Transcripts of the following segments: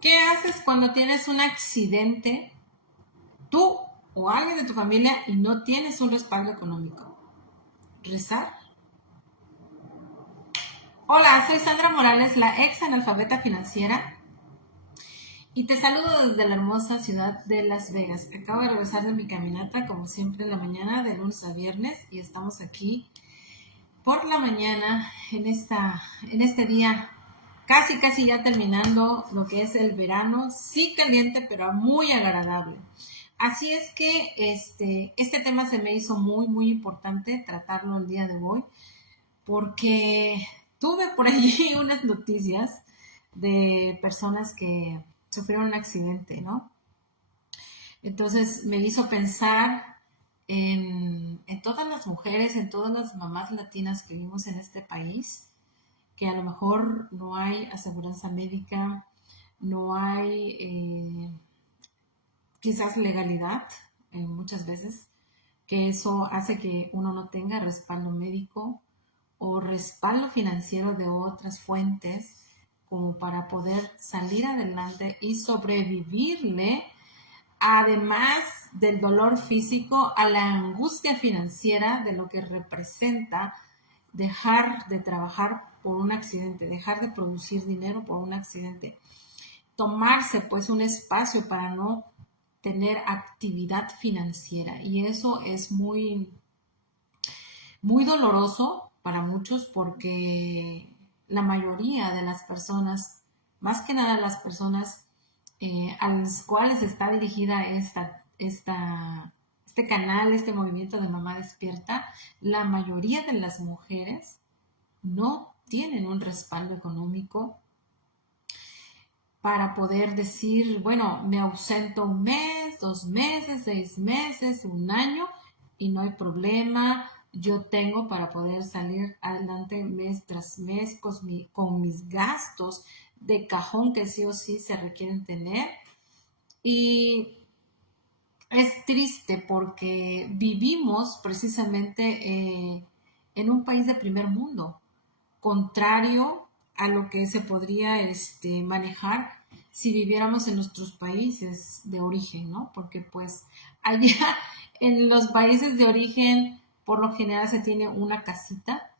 ¿Qué haces cuando tienes un accidente, tú o alguien de tu familia, y no tienes un respaldo económico? ¿Rezar? Hola, soy Sandra Morales, la ex analfabeta financiera, y te saludo desde la hermosa ciudad de Las Vegas. Acabo de regresar de mi caminata, como siempre, en la mañana, de lunes a viernes, y estamos aquí por la mañana en este día casi ya terminando lo que es el verano, sí caliente, pero muy agradable. Así es que este tema se me hizo muy importante tratarlo el día de hoy, porque tuve por allí unas noticias de personas que sufrieron un accidente, ¿no? Entonces me hizo pensar en todas las mujeres, en todas las mamás latinas que vivimos en este país, que a lo mejor no hay aseguranza médica, no hay quizás legalidad muchas veces, que eso hace que uno no tenga respaldo médico o respaldo financiero de otras fuentes como para poder salir adelante y sobrevivirle, además del dolor físico, a la angustia financiera de lo que representa dejar de trabajar por un accidente, dejar de producir dinero por un accidente, tomarse pues un espacio para no tener actividad financiera. Y eso es muy doloroso para muchos, porque la mayoría de las personas, más que nada las personas a las cuales está dirigida este canal, este movimiento de Mamá Despierta, la mayoría de las mujeres no tienen un respaldo económico para poder decir, bueno, me ausento un mes, 2 meses, 6 meses, un año, y no hay problema. Yo tengo para poder salir adelante mes tras mes con mis gastos de cajón que sí o sí se requieren tener. Y es triste porque vivimos precisamente en un país de primer mundo, contrario a lo que se podría manejar si viviéramos en nuestros países de origen, ¿no? Porque pues allá en los países de origen por lo general se tiene una casita,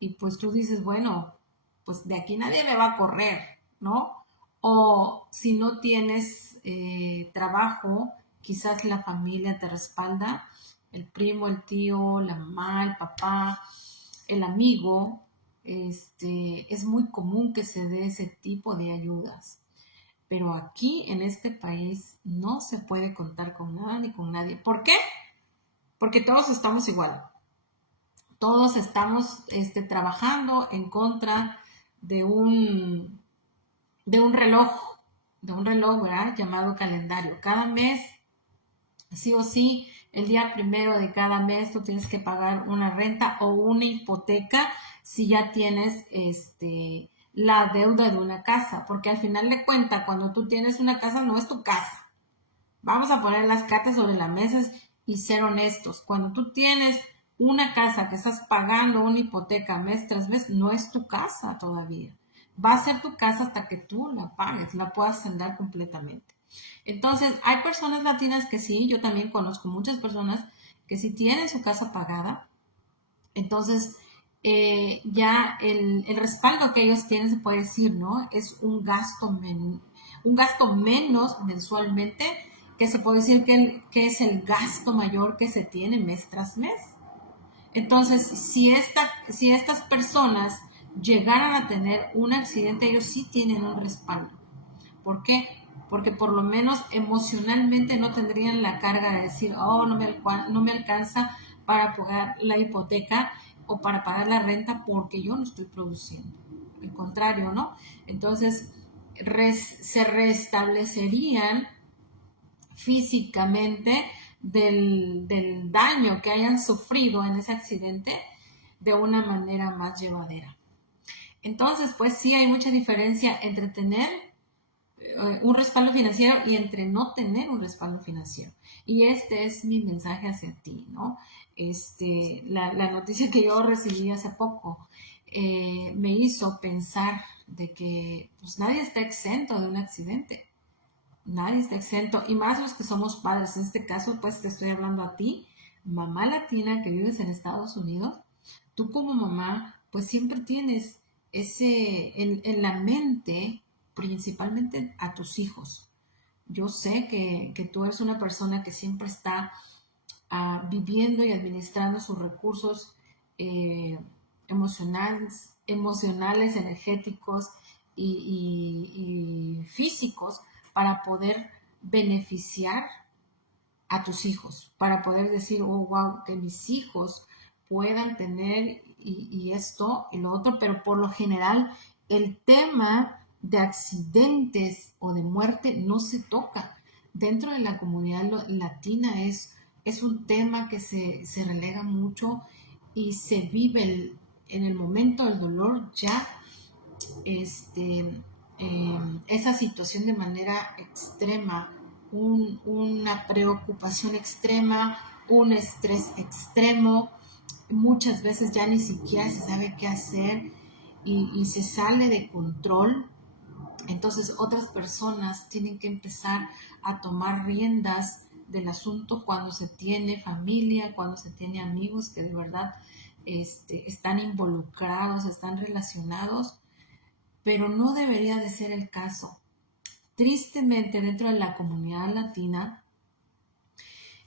y pues tú dices, bueno, pues de aquí nadie me va a correr, ¿no? O si no tienes trabajo, quizás la familia te respalda, el primo, el tío, la mamá, el papá, el amigo. Es muy común que se dé ese tipo de ayudas. Pero aquí en este país no se puede contar con nada ni con nadie. ¿Por qué? Porque todos estamos igual. Todos estamos trabajando en contra de un, de un reloj, ¿verdad? Llamado calendario. Cada mes, sí o sí, el día primero de cada mes tú tienes que pagar una renta o una hipoteca si ya tienes la deuda de una casa, porque al final de cuentas, cuando tú tienes una casa, no es tu casa. Vamos a poner las cartas sobre la mesa y ser honestos. Cuando tú tienes una casa que estás pagando una hipoteca mes tras mes, no es tu casa todavía. Va a ser tu casa hasta que tú la pagues, la puedas saldar completamente. Entonces, hay personas latinas que sí, yo también conozco muchas personas que sí tienen su casa pagada. Entonces, ya el respaldo que ellos tienen, se puede decir, ¿no? Es un gasto menos mensualmente, que se puede decir que es el gasto mayor que se tiene mes tras mes. Entonces, si estas personas llegaran a tener un accidente, ellos sí tienen un respaldo. ¿Por qué? Porque por lo menos emocionalmente no tendrían la carga de decir, oh, no me alcanza para pagar la hipoteca o para pagar la renta porque yo no estoy produciendo. Al contrario, ¿no? Entonces, se restablecerían físicamente del daño que hayan sufrido en ese accidente de una manera más llevadera. Entonces, pues sí hay mucha diferencia entre tener un respaldo financiero y entre no tener un respaldo financiero. Y este es mi mensaje hacia ti, ¿no? La noticia que yo recibí hace poco, me hizo pensar de que pues nadie está exento de un accidente. Nadie está exento, y más los que somos padres. En este caso, pues te estoy hablando a ti, mamá latina que vives en Estados Unidos. Tú como mamá, pues siempre tienes en la mente, principalmente a tus hijos. Yo sé que tú eres una persona que siempre está viviendo y administrando sus recursos eh, emocionales, energéticos y físicos para poder beneficiar a tus hijos, para poder decir, oh, wow, que mis hijos puedan tener y esto y lo otro, pero por lo general el tema de accidentes o de muerte no se toca. Dentro de la comunidad latina es un tema que se relega mucho y se vive en el momento del dolor ya este, esa situación de manera extrema, una preocupación extrema, un estrés extremo. Muchas veces ya ni siquiera se sabe qué hacer y se sale de control. Entonces otras personas tienen que empezar a tomar riendas del asunto cuando se tiene familia, cuando se tiene amigos que de verdad están involucrados, están relacionados, pero no debería de ser el caso. Tristemente, dentro de la comunidad latina,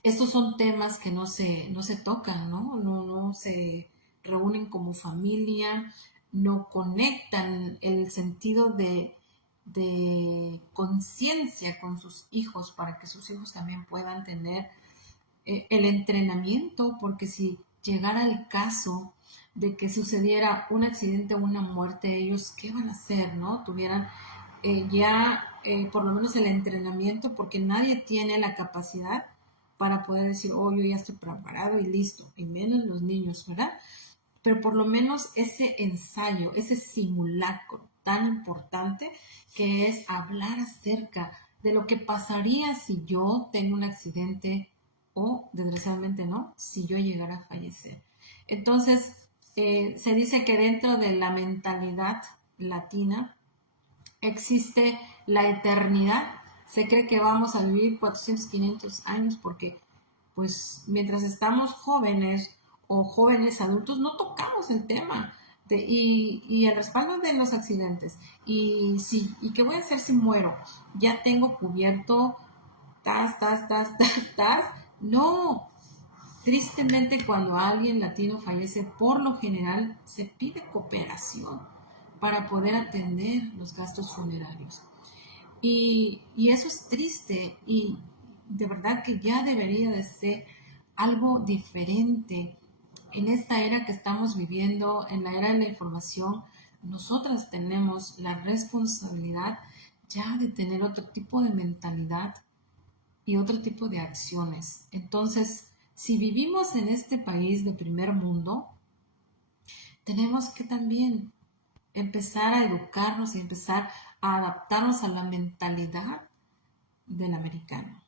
estos son temas que no se tocan, ¿no? No se reúnen como familia, no conectan el sentido de conciencia con sus hijos para que sus hijos también puedan tener el entrenamiento, porque si llegara el caso de que sucediera un accidente o una muerte, ellos, ¿qué van a hacer? ¿No? Tuvieran por lo menos el entrenamiento, porque nadie tiene la capacidad para poder decir, oh, yo ya estoy preparado y listo, y menos los niños, ¿verdad? Pero por lo menos ese ensayo, ese simulacro tan importante que es hablar acerca de lo que pasaría si yo tengo un accidente o, desgraciadamente no, si yo llegara a fallecer. Entonces, se dice que dentro de la mentalidad latina existe la eternidad. Se cree que vamos a vivir 400, 500 años porque, pues, mientras estamos jóvenes o jóvenes adultos, no tocamos el tema y el respaldo de los accidentes. ¿Y qué voy a hacer si muero? Ya tengo cubierto, tas. No, tristemente cuando alguien latino fallece, por lo general se pide cooperación para poder atender los gastos funerarios. Y eso es triste y de verdad que ya debería de ser algo diferente. En esta era que estamos viviendo, en la era de la información, nosotras tenemos la responsabilidad ya de tener otro tipo de mentalidad y otro tipo de acciones. Entonces, si vivimos en este país de primer mundo, tenemos que también empezar a educarnos y empezar a adaptarnos a la mentalidad del americano.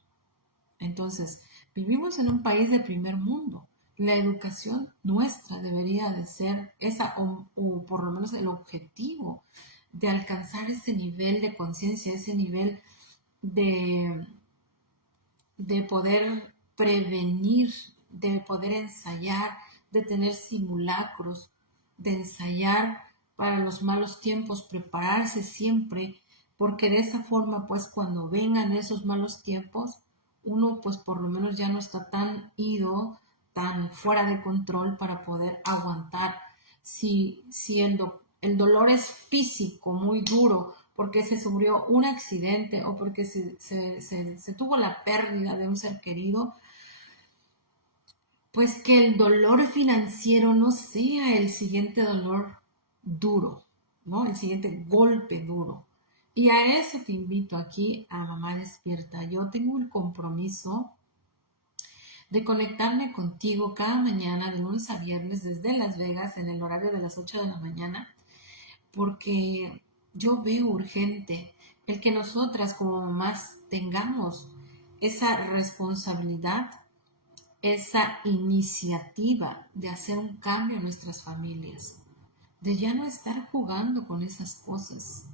Entonces, vivimos en un país de primer mundo. La educación nuestra debería de ser esa, o por lo menos el objetivo de alcanzar ese nivel de conciencia, ese nivel de, de poder prevenir, de poder ensayar, de tener simulacros, de ensayar para los malos tiempos, prepararse siempre, porque de esa forma, pues cuando vengan esos malos tiempos, uno pues por lo menos ya no está tan ido, tan fuera de control para poder aguantar. Si el dolor es físico, muy duro, porque se sufrió un accidente o porque se tuvo la pérdida de un ser querido, pues que el dolor financiero no sea el siguiente dolor duro, ¿no? El siguiente golpe duro. Y a eso te invito aquí a Mamá Despierta. Yo tengo el compromiso de conectarme contigo cada mañana, de lunes a viernes, desde Las Vegas, en el horario de las 8 de la mañana, porque yo veo urgente el que nosotras como mamás tengamos esa responsabilidad, esa iniciativa de hacer un cambio en nuestras familias. de ya no estar jugando con esas cosas,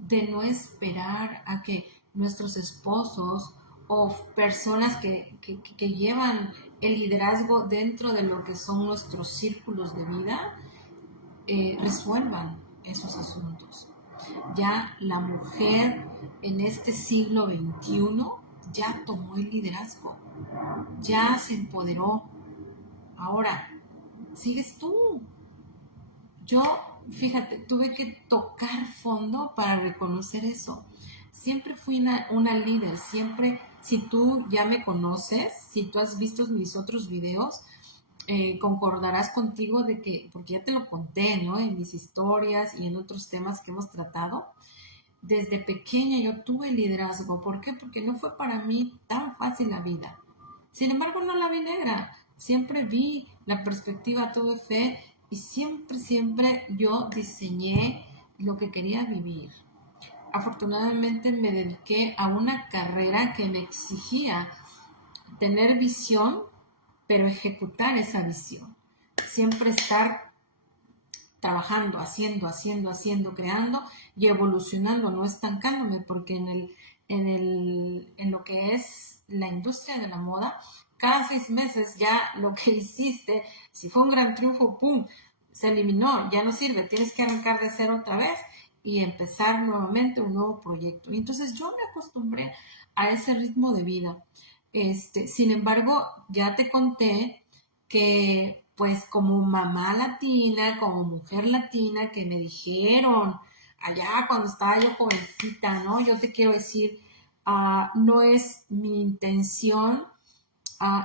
de no esperar a que nuestros esposos o personas que llevan el liderazgo dentro de lo que son nuestros círculos de vida resuelvan esos asuntos. Ya la mujer en este siglo XXI ya tomó el liderazgo, ya se empoderó. Ahora, sigues tú. Yo, fíjate, tuve que tocar fondo para reconocer eso. Siempre fui una líder, siempre, si tú ya me conoces, si tú has visto mis otros videos, concordarás contigo de que, porque ya te lo conté, ¿no? En mis historias y en otros temas que hemos tratado, desde pequeña yo tuve liderazgo. ¿Por qué? Porque no fue para mí tan fácil la vida. Sin embargo, no la vi negra. Siempre vi la perspectiva, tuve fe y siempre yo diseñé lo que quería vivir. Afortunadamente me dediqué a una carrera que me exigía tener visión, pero ejecutar esa visión. Siempre estar trabajando, haciendo, creando y evolucionando, no estancándome, porque en lo que es la industria de la moda, cada 6 meses ya lo que hiciste, si fue un gran triunfo, ¡pum!, se eliminó, ya no sirve, tienes que arrancar de cero otra vez y empezar nuevamente un nuevo proyecto. Y entonces yo me acostumbré a ese ritmo de vida. Sin embargo, ya te conté que pues como mamá latina, como mujer latina, que me dijeron allá cuando estaba yo jovencita, ¿no? Yo te quiero decir, no es mi intención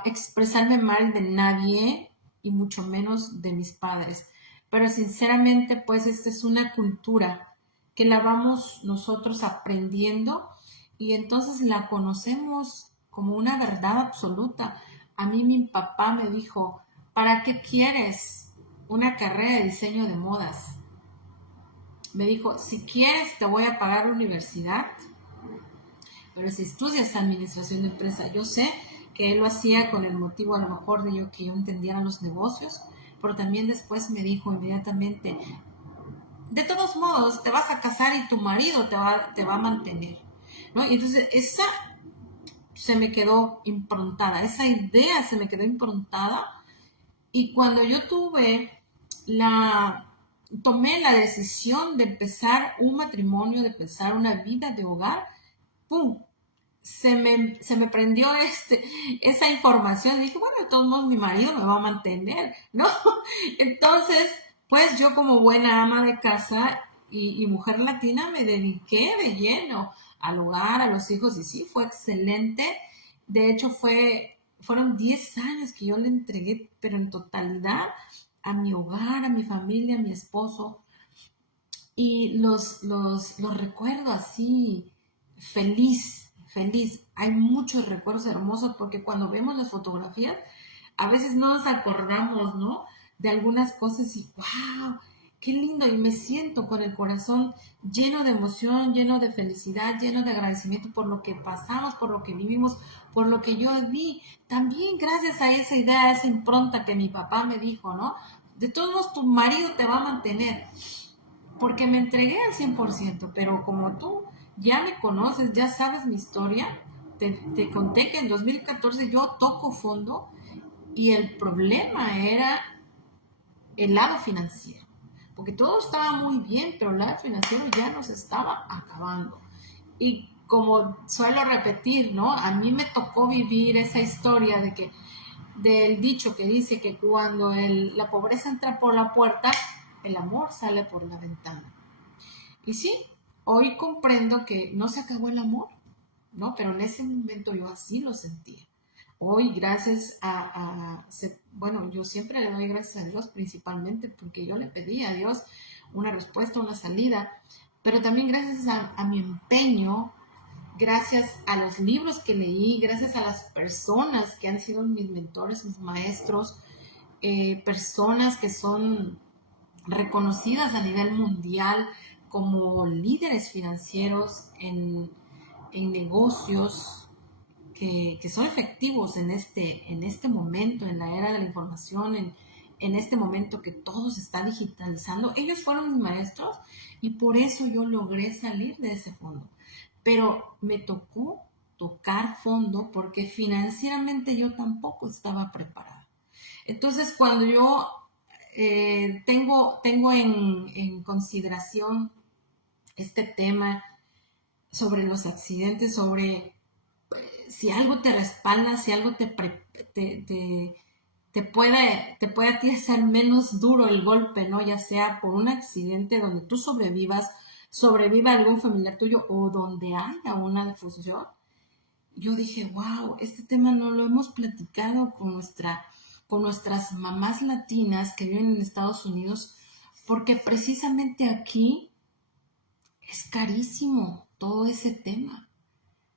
expresarme mal de nadie y mucho menos de mis padres. Pero sinceramente, pues esta es una cultura que la vamos nosotros aprendiendo y entonces la conocemos como una verdad absoluta. A mí mi papá me dijo, ¿para qué quieres una carrera de diseño de modas? Me dijo, si quieres te voy a pagar la universidad, pero si estudias administración de empresa, yo sé que él lo hacía con el motivo a lo mejor de que yo entendiera los negocios, pero también después me dijo inmediatamente, de todos modos, te vas a casar y tu marido te va a mantener, ¿no? Y entonces esa se me quedó improntada, esa idea se me quedó improntada y cuando yo tomé la decisión de empezar un matrimonio, de empezar una vida de hogar, ¡pum!, se me prendió esa información y dije, bueno, de todos modos mi marido me va a mantener, ¿no? Entonces, pues yo como buena ama de casa y mujer latina me dediqué de lleno al hogar, a los hijos y sí, fue excelente. De hecho, fueron 10 años que yo le entregué, pero en totalidad, a mi hogar, a mi familia, a mi esposo. Y los recuerdo así, feliz. Hay muchos recuerdos hermosos porque cuando vemos las fotografías, a veces no nos acordamos, ¿no?, de algunas cosas y ¡wow! ¡Qué lindo! Y me siento con el corazón lleno de emoción, lleno de felicidad, lleno de agradecimiento por lo que pasamos, por lo que vivimos, por lo que yo vi. También gracias a esa idea, a esa impronta que mi papá me dijo, ¿no? De todos modos, tu marido te va a mantener porque me entregué al 100%, pero como tú ya me conoces, ya sabes mi historia, te conté que en 2014 yo toco fondo y el problema era el lado financiero, porque todo estaba muy bien, pero el lado financiero ya nos estaba acabando. Y como suelo repetir, ¿no? A mí me tocó vivir esa historia del dicho que dice que cuando la pobreza entra por la puerta, el amor sale por la ventana. Y sí, hoy comprendo que no se acabó el amor, ¿no? Pero en ese momento yo así lo sentía. Hoy, gracias bueno, yo siempre le doy gracias a Dios principalmente porque yo le pedí a Dios una respuesta, una salida, pero también gracias a mi empeño, gracias a los libros que leí, gracias a las personas que han sido mis mentores, mis maestros, personas que son reconocidas a nivel mundial como líderes financieros en negocios que son efectivos en este momento, en la era de la información, en este momento que todo se está digitalizando, ellos fueron mis maestros y por eso yo logré salir de ese fondo. Pero me tocó tocar fondo porque financieramente yo tampoco estaba preparada. Entonces, cuando yo tengo en consideración este tema sobre los accidentes, sobre si algo te respalda, si algo te puede a ti hacer menos duro el golpe, ¿no? Ya sea por un accidente donde tú sobreviva algún familiar tuyo o donde haya una defunción. Yo dije, wow, este tema no lo hemos platicado con nuestras mamás latinas que viven en Estados Unidos, porque precisamente aquí es carísimo todo ese tema.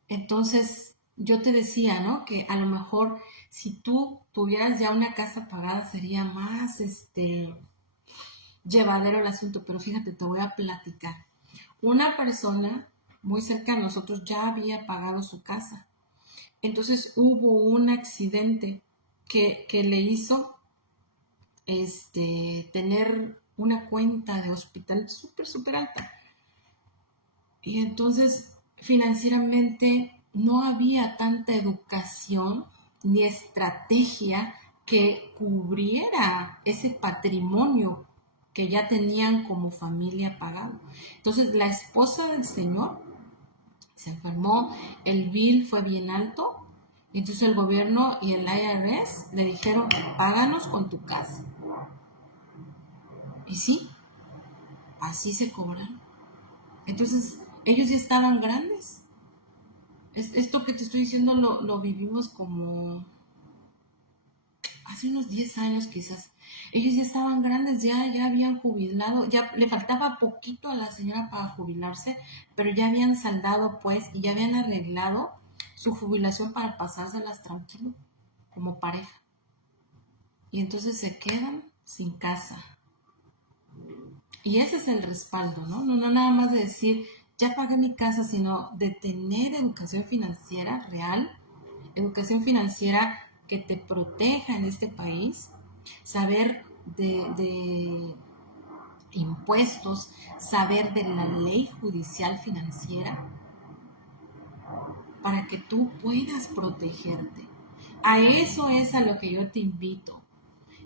Entonces, yo te decía, ¿no? Que a lo mejor si tú tuvieras ya una casa pagada sería más llevadero el asunto, pero fíjate, te voy a platicar. Una persona muy cerca de nosotros ya había pagado su casa. Entonces hubo un accidente que le hizo tener una cuenta de hospital súper, súper alta. Y entonces financieramente no había tanta educación ni estrategia que cubriera ese patrimonio que ya tenían como familia pagado. Entonces la esposa del señor se enfermó, el bill fue bien alto, entonces el gobierno y el IRS le dijeron, páganos con tu casa. Y sí, así se cobraron. Entonces ellos ya estaban grandes. Esto que te estoy diciendo lo vivimos como hace unos 10 años quizás. Ellos ya estaban grandes, ya habían jubilado, ya le faltaba poquito a la señora para jubilarse, pero ya habían saldado pues y ya habían arreglado su jubilación para pasárselas tranquilo, como pareja. Y entonces se quedan sin casa. Y ese es el respaldo, ¿no? No nada más de decir, ya pagué mi casa, sino de tener educación financiera real, educación financiera que te proteja en este país, saber de impuestos, saber de la ley judicial financiera, para que tú puedas protegerte. A eso es a lo que yo te invito.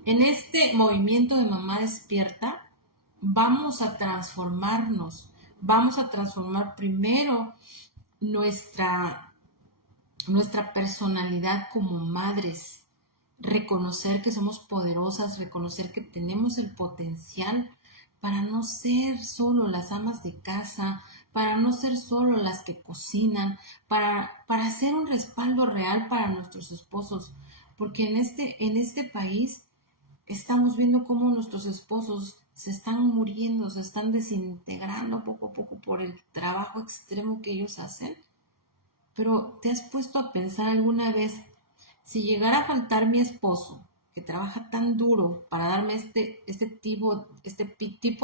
En este movimiento de Mamá Despierta, vamos a transformarnos, vamos a transformar primero nuestra personalidad como madres, reconocer que somos poderosas, reconocer que tenemos el potencial para no ser solo las amas de casa, para no ser solo las que cocinan, para hacer un respaldo real para nuestros esposos, porque en este país estamos viendo cómo nuestros esposos se están muriendo, se están desintegrando poco a poco por el trabajo extremo que ellos hacen. Pero ¿te has puesto a pensar alguna vez, si llegara a faltar mi esposo, que trabaja tan duro para darme este tipo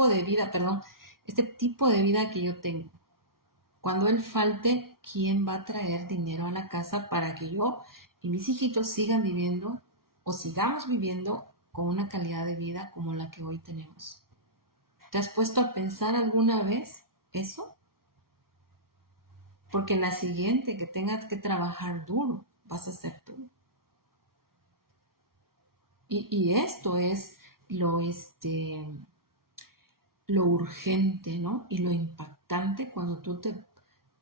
de vida, este tipo de vida que yo tengo? Cuando él falte, ¿quién va a traer dinero a la casa para que yo y mis hijitos sigan viviendo o sigamos viviendo con una calidad de vida como la que hoy tenemos? ¿Te has puesto a pensar alguna vez eso? Porque la siguiente que tengas que trabajar duro vas a ser tú. Y esto es lo urgente, ¿no? Y lo impactante cuando tú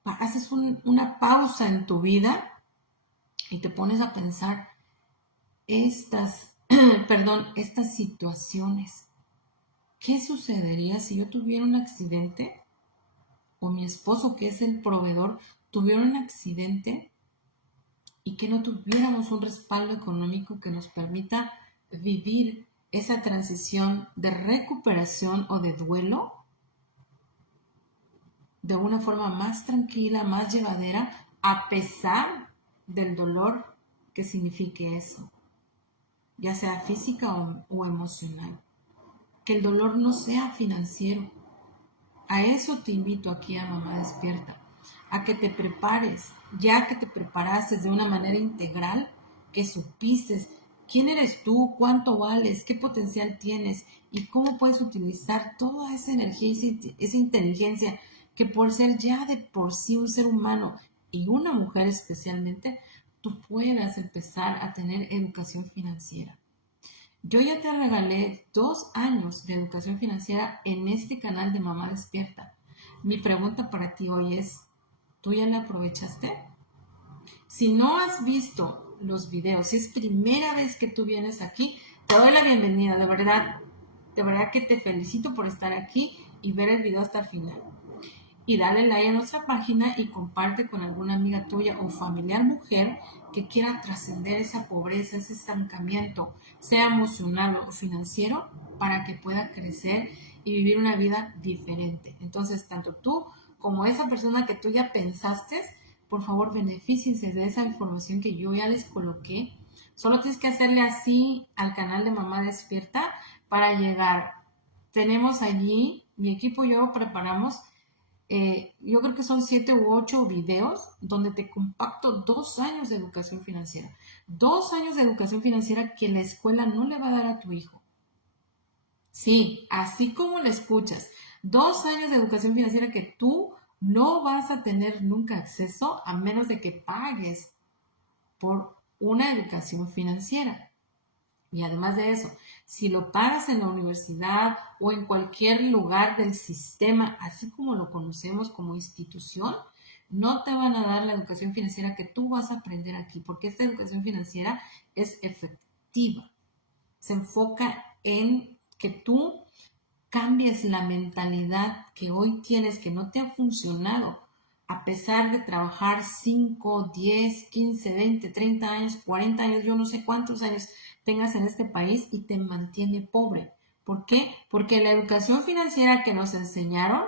haces una pausa en tu vida y te pones a pensar estas situaciones. ¿Qué sucedería si yo tuviera un accidente o mi esposo, que es el proveedor, tuviera un accidente y que no tuviéramos un respaldo económico que nos permita vivir esa transición de recuperación o de duelo de una forma más tranquila, más llevadera, a pesar del dolor que signifique eso, ya sea física o emocional? Que el dolor no sea financiero. A eso te invito aquí a Mamá Despierta, a que te prepares, ya que te preparaste de una manera integral, que supiste ¿Quién eres tú? ¿Cuánto vales? ¿Qué potencial tienes? ¿Y cómo puedes utilizar toda esa energía y esa inteligencia que por ser ya de por sí un ser humano y una mujer especialmente, tú puedas empezar a tener educación financiera? Yo ya te regalé 2 años de educación financiera en este canal de Mamá Despierta. Mi pregunta para ti hoy es, ¿tú ya la aprovechaste? Si no has visto los videos, si es primera vez que tú vienes aquí, te doy la bienvenida, de verdad que te felicito por estar aquí y ver el video hasta el final. Y dale like a nuestra página y comparte con alguna amiga tuya o familiar mujer que quiera trascender esa pobreza, ese estancamiento, sea emocional o financiero, para que pueda crecer y vivir una vida diferente. Entonces, tanto tú como esa persona que tú ya pensaste, por favor, benefíciense de esa información que yo ya les coloqué. Solo tienes que hacerle así al canal de Mamá Despierta para llegar. Tenemos allí, mi equipo y yo preparamos, yo creo que son 7 u 8 videos donde te compacto 2 años de educación financiera. 2 años de educación financiera que la escuela no le va a dar a tu hijo. Sí, así como lo escuchas. 2 años de educación financiera que tú no vas a tener nunca acceso a menos de que pagues por una educación financiera. Y además de eso, si lo pagas en la universidad o en cualquier lugar del sistema, así como lo conocemos como institución, no te van a dar la educación financiera que tú vas a aprender aquí, porque esta educación financiera es efectiva. Se enfoca en que tú cambies la mentalidad que hoy tienes, que no te ha funcionado, a pesar de trabajar 5, 10, 15, 20, 30 años, 40 años, yo no sé cuántos años tengas en este país y te mantiene pobre. ¿Por qué? Porque la educación financiera que nos enseñaron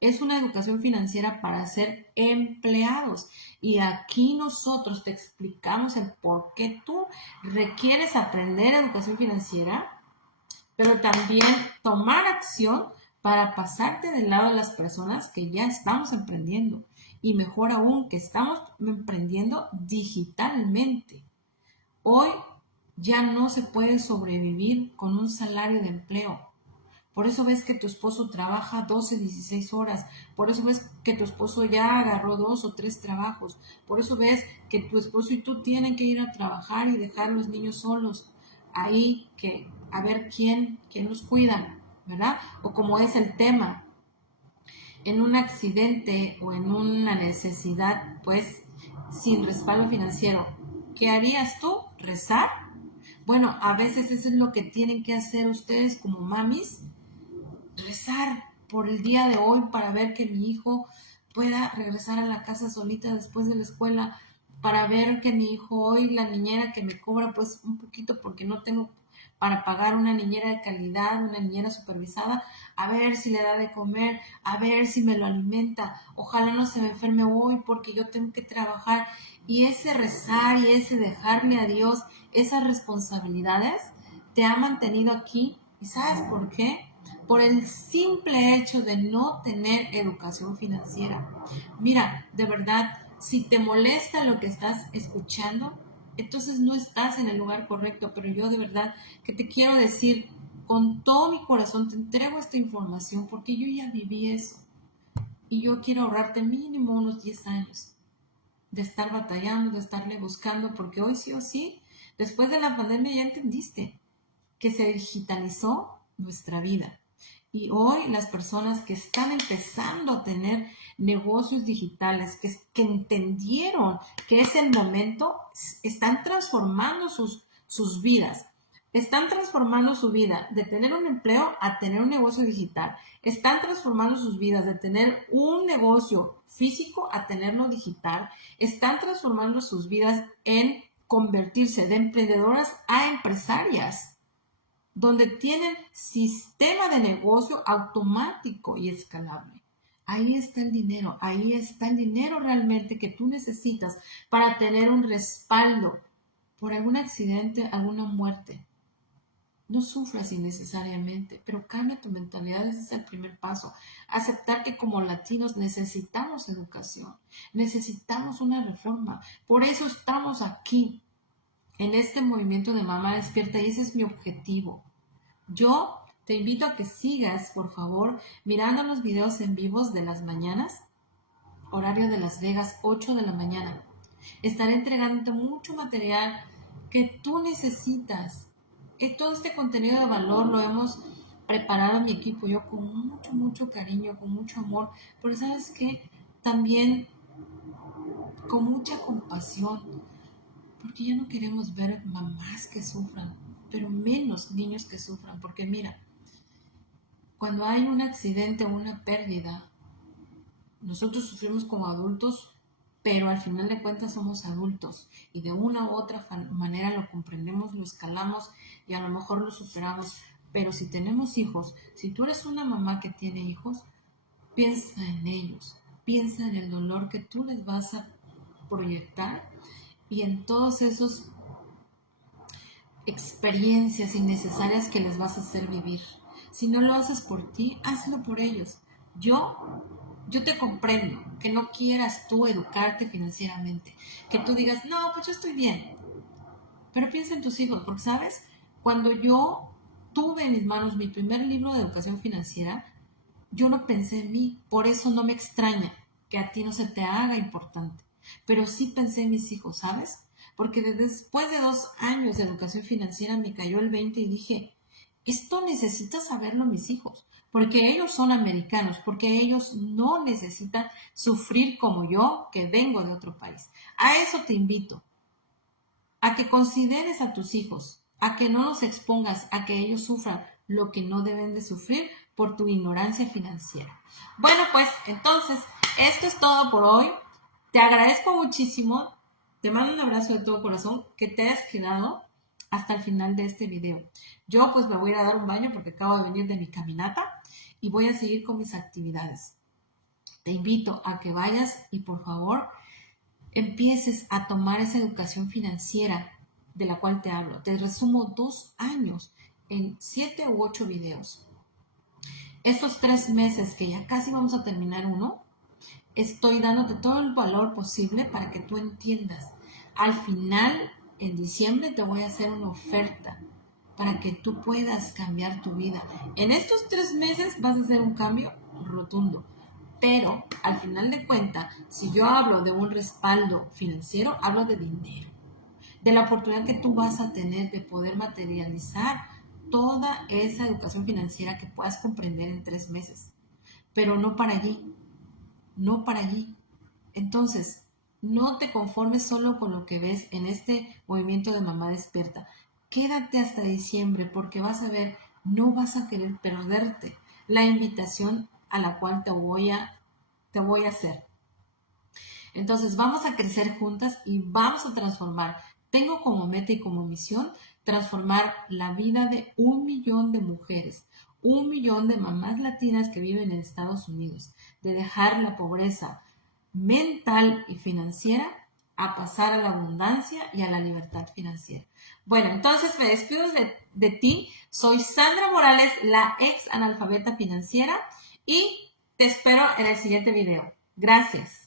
es una educación financiera para ser empleados. Y aquí nosotros te explicamos el por qué tú requieres aprender educación financiera, pero también tomar acción para pasarte del lado de las personas que ya estamos emprendiendo y mejor aún que estamos emprendiendo digitalmente. Hoy ya no se puede sobrevivir con un salario de empleo. Por eso ves que tu esposo trabaja 12, 16 horas. Por eso ves que tu esposo ya agarró 2 o 3 trabajos. Por eso ves que tu esposo y tú tienen que ir a trabajar y dejar a los niños solos. Ahí que a ver quién los cuida, ¿verdad? O como es el tema, en un accidente o en una necesidad, pues sin respaldo financiero, ¿qué harías tú? ¿Rezar? Bueno, a veces eso es lo que tienen que hacer ustedes como mamis, rezar por el día de hoy para ver que mi hijo pueda regresar a la casa solita después de la escuela, para ver que mi hijo hoy, la niñera que me cobra pues un poquito porque no tengo para pagar una niñera de calidad, una niñera supervisada, a ver si le da de comer, a ver si me lo alimenta, ojalá no se me enferme hoy porque yo tengo que trabajar. Y ese rezar y ese dejarle a Dios esas responsabilidades te ha mantenido aquí. ¿Y sabes por qué? Por el simple hecho de no tener educación financiera. Mira, de verdad, si te molesta lo que estás escuchando, entonces no estás en el lugar correcto, pero yo de verdad que te quiero decir, con todo mi corazón te entrego esta información porque yo ya viví eso y yo quiero ahorrarte mínimo unos 10 años de estar batallando, de estarle buscando, porque hoy sí o sí, después de la pandemia ya entendiste que se digitalizó nuestra vida. Y hoy las personas que están empezando a tener negocios digitales, que entendieron que es el momento, están transformando sus vidas. Están transformando su vida de tener un empleo a tener un negocio digital. Están transformando sus vidas de tener un negocio físico a tenerlo digital. Están transformando sus vidas en convertirse de emprendedoras a empresarias, donde tienen sistema de negocio automático y escalable. Ahí está el dinero realmente que tú necesitas para tener un respaldo por algún accidente, alguna muerte. No sufras innecesariamente, pero cambia tu mentalidad, ese es el primer paso. Aceptar que como latinos necesitamos educación, necesitamos una reforma. Por eso estamos aquí. en este movimiento de Mamá Despierta y ese es mi objetivo. Yo te invito a que sigas, por favor, mirando los videos en vivos de las mañanas, horario de Las Vegas, 8 de la mañana. Estaré entregándote mucho material que tú necesitas. Todo este contenido de valor lo hemos preparado mi equipo, yo con mucho cariño, con mucho amor, pero ¿sabes qué? También con mucha compasión, porque ya no queremos ver mamás que sufran, pero menos niños que sufran, porque mira, cuando hay un accidente o una pérdida, nosotros sufrimos como adultos, pero al final de cuentas somos adultos y de una u otra manera lo comprendemos, lo escalamos y a lo mejor lo superamos. Pero si tenemos hijos, si tú eres una mamá que tiene hijos, piensa en ellos, piensa en el dolor que tú les vas a proyectar y en todos esos experiencias innecesarias que les vas a hacer vivir. Si no lo haces por ti, hazlo por ellos. Yo te comprendo que no quieras tú educarte financieramente, que tú digas, no, pues yo estoy bien. Pero piensa en tus hijos, porque sabes, cuando yo tuve en mis manos mi primer libro de educación financiera, yo no pensé en mí, por eso no me extraña que a ti no se te haga importante. Pero sí pensé en mis hijos, ¿sabes? Porque después de 2 años de educación financiera me cayó el 20 y dije, esto necesita saberlo mis hijos, porque ellos son americanos, porque ellos no necesitan sufrir como yo, que vengo de otro país. A eso te invito, a que consideres a tus hijos, a que no los expongas a que ellos sufran lo que no deben de sufrir por tu ignorancia financiera. Bueno, pues entonces, esto es todo por hoy. Te agradezco muchísimo. Te mando un abrazo de todo corazón, que te hayas quedado hasta el final de este video. Yo pues me voy a ir a dar un baño porque acabo de venir de mi caminata y voy a seguir con mis actividades. Te invito a que vayas y por favor empieces a tomar esa educación financiera de la cual te hablo. Te resumo 2 años en 7 u 8 videos. Estos 3 meses que ya casi vamos a terminar uno, estoy dándote todo el valor posible para que tú entiendas. Al final, en diciembre, te voy a hacer una oferta para que tú puedas cambiar tu vida. En estos 3 meses vas a hacer un cambio rotundo. Pero, al final de cuentas, si yo hablo de un respaldo financiero, hablo de dinero. De la oportunidad que tú vas a tener de poder materializar toda esa educación financiera que puedas comprender en 3 meses. Pero no para allí. No para allí. Entonces, no te conformes solo con lo que ves en este movimiento de Mamá Despierta. Quédate hasta diciembre porque vas a ver, no vas a querer perderte la invitación a la cual te voy a hacer. Entonces, vamos a crecer juntas y vamos a transformar. Tengo como meta y como misión transformar la vida de 1 millón de mujeres, 1 millón de mamás latinas que viven en Estados Unidos, de dejar la pobreza mental y financiera a pasar a la abundancia y a la libertad financiera. Bueno, entonces me despido de ti. Soy Sandra Morales, la ex analfabeta financiera, y te espero en el siguiente video. Gracias.